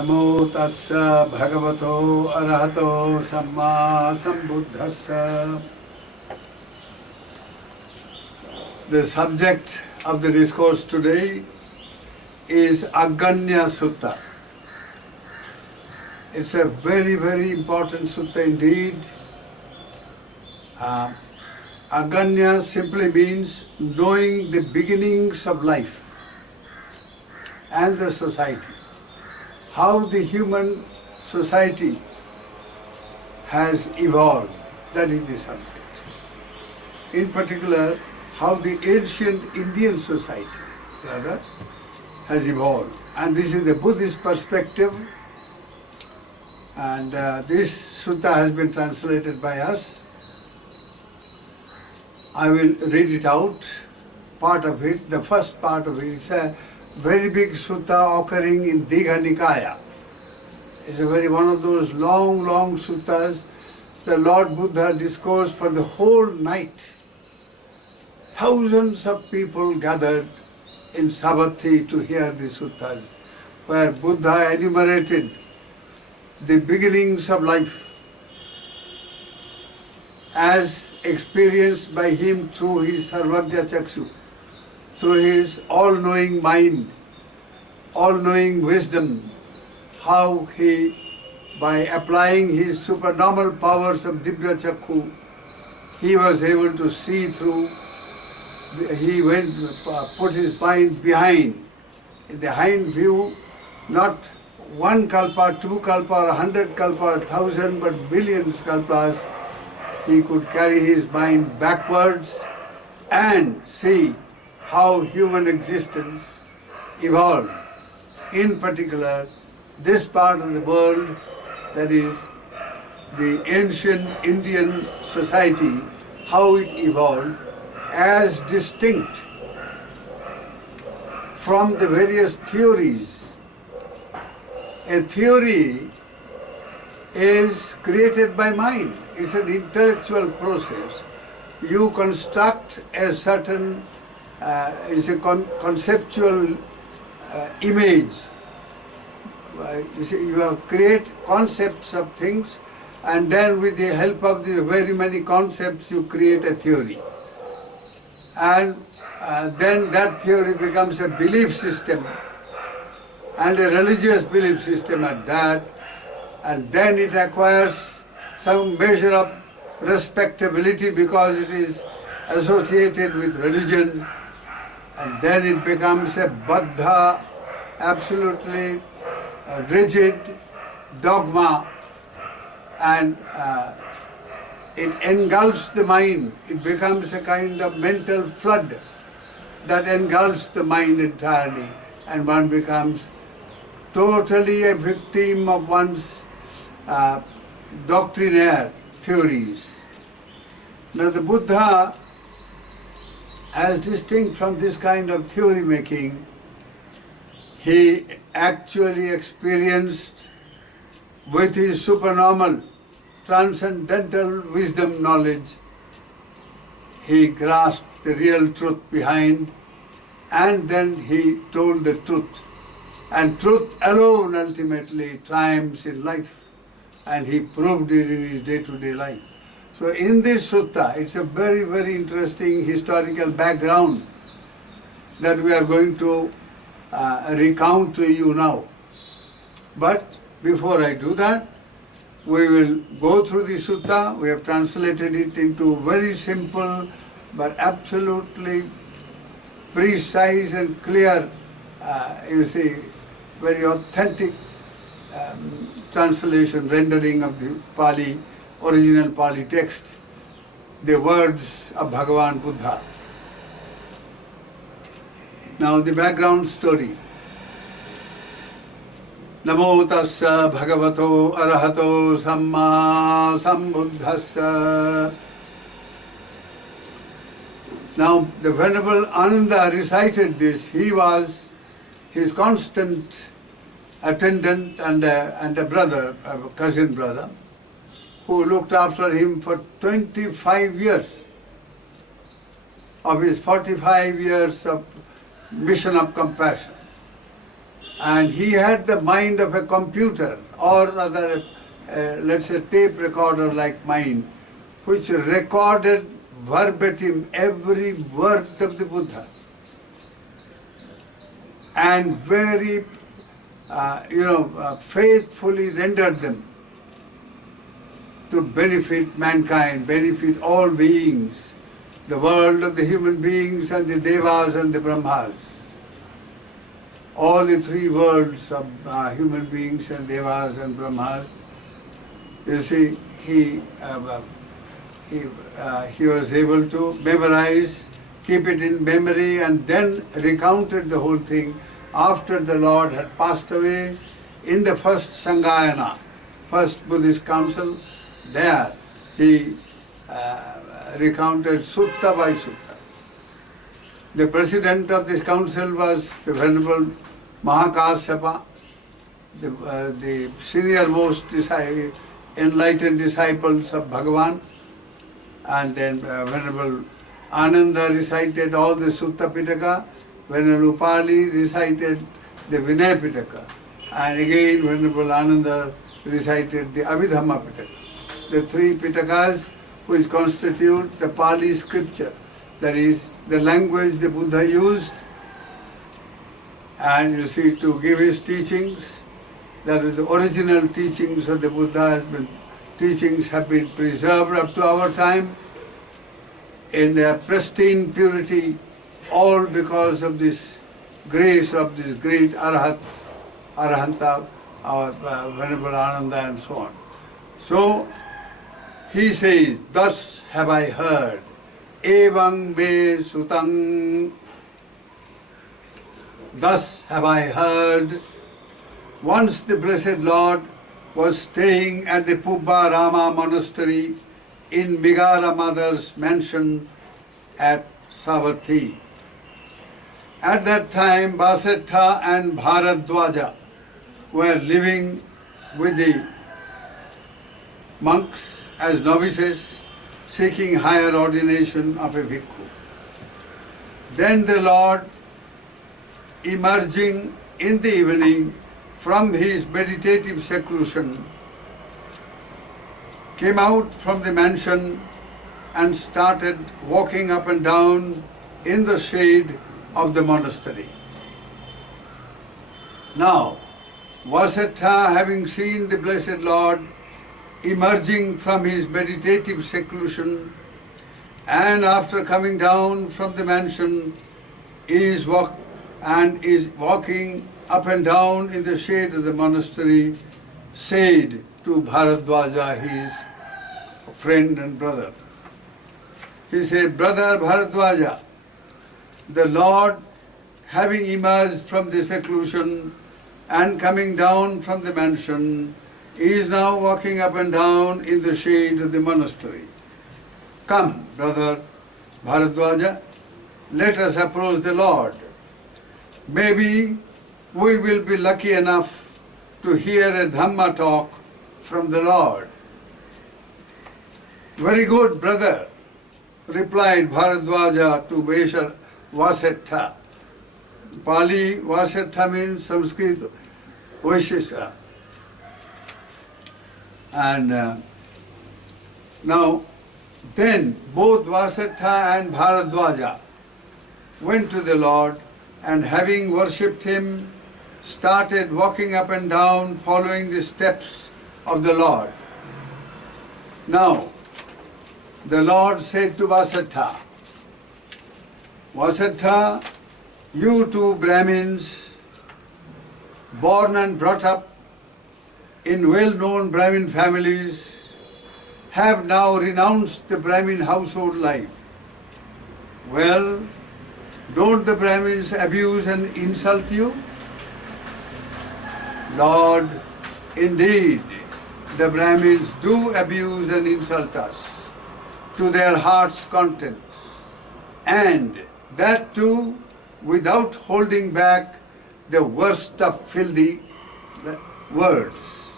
Namo tassa bhagavato arahato samma sambuddhassa. The subject of the discourse today is Aganya Sutta. It's a very, very important sutta indeed. Aganya simply means knowing the beginnings of life and the society. How the human society has evolved, that is the subject. In particular, how the ancient Indian society, has evolved. And this is the Buddhist perspective. And this sutta has been translated by us. I will read it out, part of it. The first part of it is a very big sutta occurring in Digha Nikaya. It's one of those long suttas. The Lord Buddha discoursed for the whole night. Thousands of people gathered in Savatthi to hear the suttas, where Buddha enumerated the beginnings of life as experienced by him through his Sarvagya Chakshu, through his all-knowing mind, all-knowing wisdom, how he, by applying his supernormal powers of Divya Chakhu, he was able to see through. He put his mind behind, in the hind view, not one kalpa, two kalpa, 100 kalpa, 1,000, but billions kalpas. He could carry his mind backwards and see how human existence evolved. In particular, this part of the world, that is the ancient Indian society, how it evolved as distinct from the various theories. A theory is created by mind. It's an intellectual process. You construct a certain, conceptual image. You create concepts of things, and then with the help of the very many concepts, you create a theory. And then that theory becomes a belief system, and a religious belief system at that, and then it acquires some measure of respectability because it is associated with religion, and then it becomes a baddha, absolutely rigid dogma, and it engulfs the mind. It becomes a kind of mental flood that engulfs the mind entirely, and one becomes totally a victim of one's doctrinaire theories. Now the Buddha, as distinct from this kind of theory making, he actually experienced with his supernormal, transcendental wisdom knowledge, he grasped the real truth behind, and then he told the truth. And truth alone ultimately triumphs in life, and he proved it in his day-to-day life. So in this sutta, it's a very, very interesting historical background that we are going to recount to you now. But before I do that, we will go through the sutta. We have translated it into very simple but absolutely precise and clear, very authentic translation, rendering of the Pali, original Pali text, the words of Bhagavan Buddha. Now the background story. Namo tassa bhagavato arahato samma sambuddhassa. Now the Venerable Ananda recited this. He was his constant attendant and a brother, a cousin brother, who looked after him for 25 years of his 45 years of mission of compassion. And he had the mind of a computer or other, let's say, tape recorder like mine, which recorded verbatim every word of the Buddha and very, faithfully rendered them to benefit mankind, benefit all beings, the world of the human beings and the devas and the brahmas. All the three worlds of human beings and devas and brahmas. You see, he was able to memorize, keep it in memory, and then recounted the whole thing after the Lord had passed away in the first Sanghayana, first Buddhist council. There he recounted sutta by sutta. The president of this council was the Venerable Mahakasyapa, the senior-most enlightened disciples of Bhagavan. And then Venerable Ananda recited all the Sutta Pitaka, Venerable Upali recited the Vinaya Pitaka, and again Venerable Ananda recited the Abhidhamma Pitaka. The three Pitakas which constitute the Pali scripture, that is the language the Buddha used, and you see, to give his teachings, that is the original teachings of the Buddha teachings have been preserved up to our time in their pristine purity, all because of this grace of this great Arahanta, our Venerable Ananda and so on. So he says, thus have I heard, evang me sutang, thus have I heard. Once the Blessed Lord was staying at the Pubba Rama monastery in Migara Mother's mansion at Savatthi. At that time, Vasettha and Bharadwaja were living with the monks as novices, seeking higher ordination of a bhikkhu. Then the Lord, emerging in the evening from his meditative seclusion, came out from the mansion and started walking up and down in the shade of the monastery. Now, Vasettha, having seen the Blessed Lord emerging from his meditative seclusion, and after coming down from the mansion, is walking up and down in the shade of the monastery, said to Bharadwaja, his friend and brother. He said, Brother Bharadwaja, the Lord, having emerged from the seclusion and coming down from the mansion, is now walking up and down in the shade of the monastery. Come, brother Bharadwaja, let us approach the Lord. Maybe we will be lucky enough to hear a Dhamma talk from the Lord. Very good, brother, replied Bharadwaja to Vasettha. Pali Vasettha means Sanskrit Vaishishta. And now, then both Vasettha and Bharadwaja went to the Lord, and having worshipped him, started walking up and down following the steps of the Lord. Now, the Lord said to Vasettha, Vasettha, you two Brahmins, born and brought up in well-known Brahmin families, have now renounced the Brahmin household life. Well, don't the Brahmins abuse and insult you? Lord, indeed, the Brahmins do abuse and insult us to their heart's content, and that too without holding back the worst of filthy words.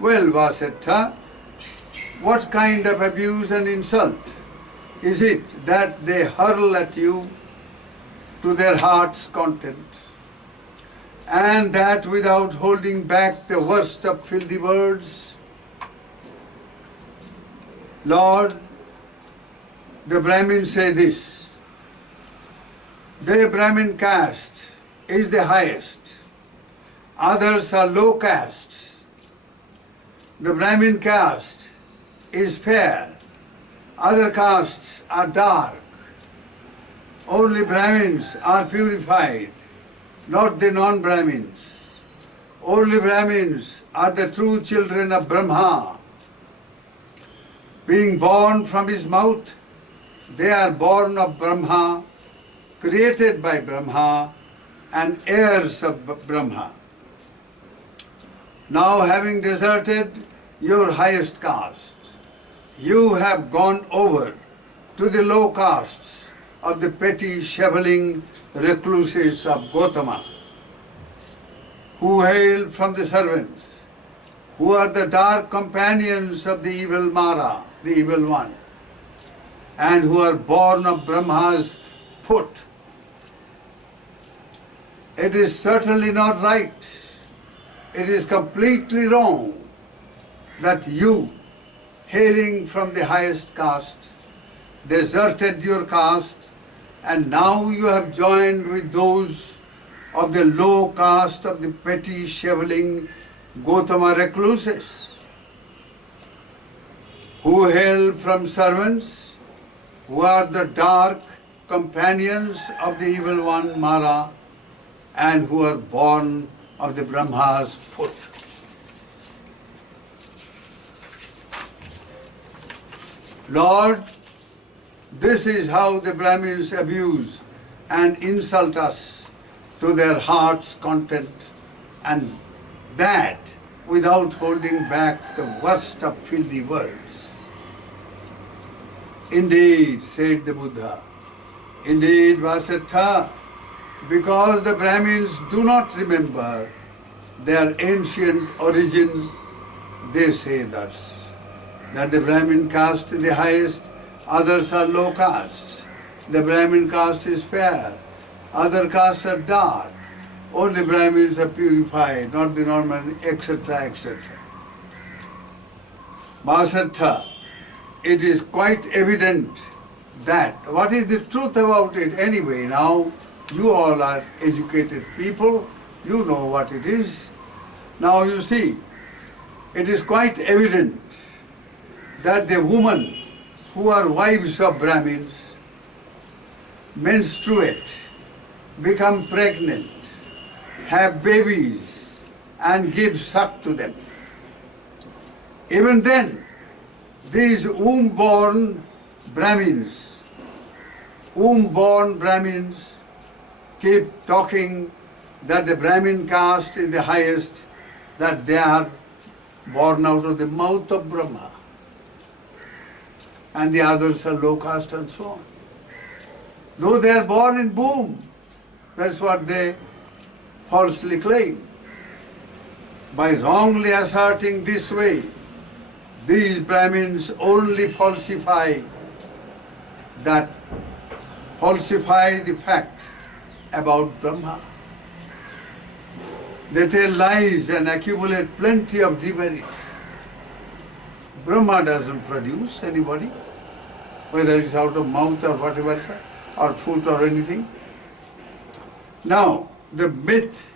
Well, Vasettha, what kind of abuse and insult is it that they hurl at you to their heart's content? and that without holding back the worst of filthy words. Lord, the Brahmins say this: the Brahmin caste is the highest, others are low castes. The Brahmin caste is fair, other castes are dark. Only Brahmins are purified, not the non-Brahmins. Only Brahmins are the true children of Brahma. Being born from his mouth, they are born of Brahma, created by Brahma, and heirs of Brahma. Now, having deserted your highest caste, you have gone over to the low castes of the petty, shoveling recluses of Gautama, who hail from the servants, who are the dark companions of the evil Mara, the evil one, and who are born of Brahma's foot. It is certainly not right. It is completely wrong that you, hailing from the highest caste, deserted your caste, and now you have joined with those of the low caste of the petty, shoveling Gautama recluses, who hail from servants, who are the dark companions of the evil one Mara, and who are born of the Brahma's foot. Lord, this is how the Brahmins abuse and insult us to their heart's content, and that without holding back the worst of filthy words. Indeed, said the Buddha, indeed, Vasattha, because the Brahmins do not remember their ancient origin, they say thus, that the Brahmin caste is the highest, others are low castes. The Brahmin caste is fair, other castes are dark. Only Brahmins are purified, not the normal, etc., etc. Vasattha, it is quite evident that, what is the truth about it anyway? Now, you all are educated people, you know what it is. Now you see, it is quite evident that the women who are wives of Brahmins menstruate, become pregnant, have babies, and give suck to them. Even then, these womb-born Brahmins keep talking that the Brahmin caste is the highest, that they are born out of the mouth of Brahma, and the others are low caste and so on. Though they are born in womb, that's what they falsely claim. By wrongly asserting this way, these Brahmins only falsify the fact about Brahma. They tell lies and accumulate plenty of demerit. Brahma doesn't produce anybody, whether it's out of mouth or whatever, or foot or anything. Now, the myth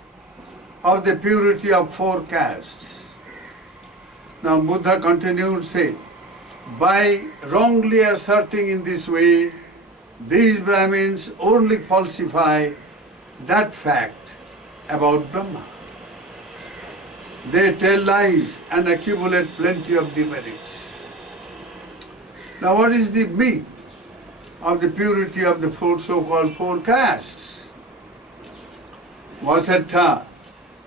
of the purity of four castes. Now, Buddha continued to say, by wrongly asserting in this way, these Brahmins only falsify that fact about Brahma. They tell lies and accumulate plenty of demerit. Now, what is the myth of the purity of the four so-called four castes? Vasattha,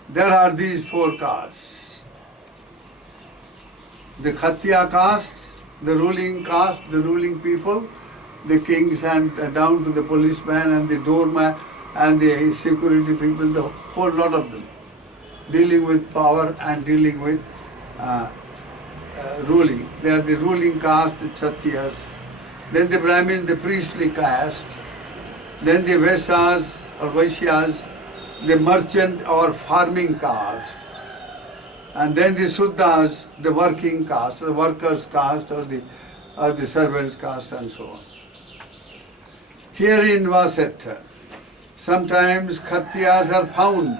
there are these four castes. The Kshatriya caste, the ruling caste, the ruling people, the kings and down to the policeman and the doorman and the security people, the whole lot of them, dealing with power and dealing with ruling. They are the ruling caste, the Kshatriyas. Then the Brahmin, the priestly caste. Then the Vaishyas or Vaishyas, the merchant or farming caste, and then the Suddhas, the working caste, the workers' caste, or the servants' caste, and so on. Here in Vasetta, sometimes Khatriyas are found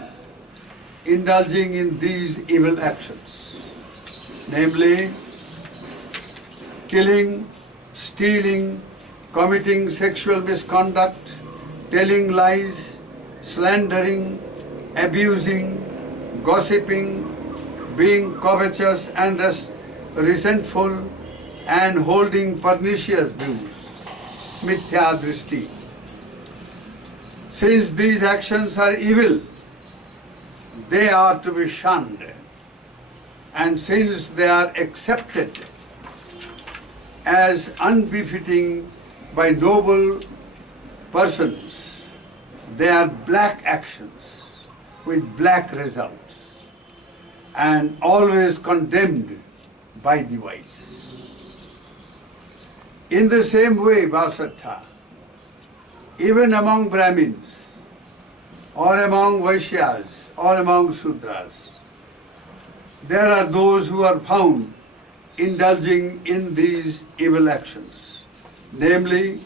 indulging in these evil actions, namely killing, stealing, committing sexual misconduct, telling lies, slandering, abusing, gossiping, being covetous and resentful, and holding pernicious views, mithya drishti. Since these actions are evil, they are to be shunned, and since they are accepted as unbefitting by noble persons, they are black actions with black results and always condemned by the wise. In the same way, Vasattha, even among Brahmins or among Vaishyas or among Sudras, there are those who are found indulging in these evil actions, namely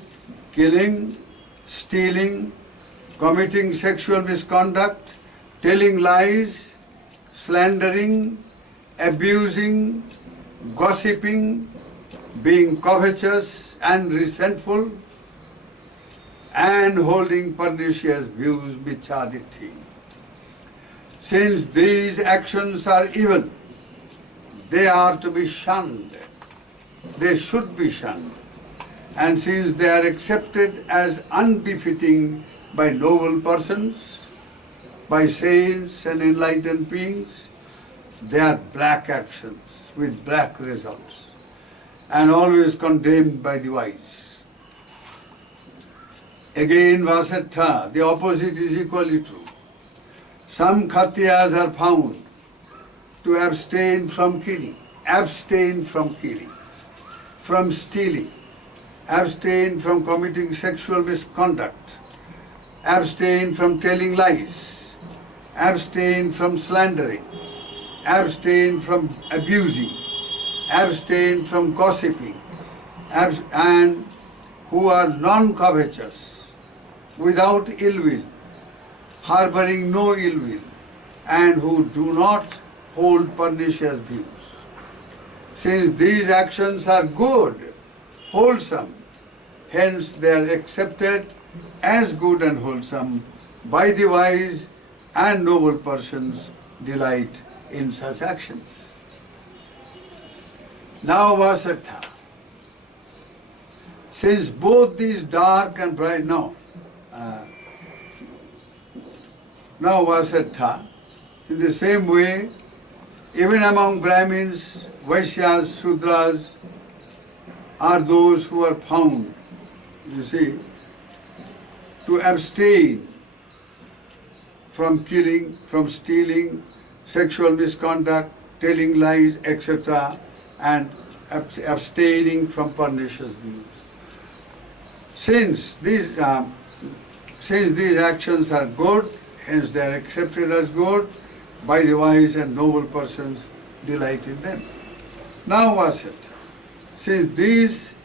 killing, stealing, committing sexual misconduct, telling lies, slandering, abusing, gossiping, being covetous and resentful, and holding pernicious views, mithya-ditti. Since these actions are evil, they are to be shunned. They should be shunned. And since they are accepted as unbefitting by noble persons, by saints and enlightened beings, they are black actions with black results and always condemned by the wise. Again, Vasattha, the opposite is equally true. Some Khatriyas are found to abstain from killing, from stealing, abstain from committing sexual misconduct, abstain from telling lies, abstain from slandering, abstain from abusing, abstain from gossiping, and who are non-covetous, without ill will, harboring no ill will, and who do not hold pernicious views. Since these actions are good, wholesome, hence they are accepted as good and wholesome by the wise, and noble persons delight in such actions. Now Vasattha, since both these dark and bright, now Vasattha, in the same way, even among Brahmins, Vaishyas, Sudras, are those who are found, you see, to abstain from killing, from stealing, sexual misconduct, telling lies, etc., and abstaining from pernicious views. Since these actions are good, hence they are accepted as good by the wise and noble persons delight in them. Now Vasattha, since these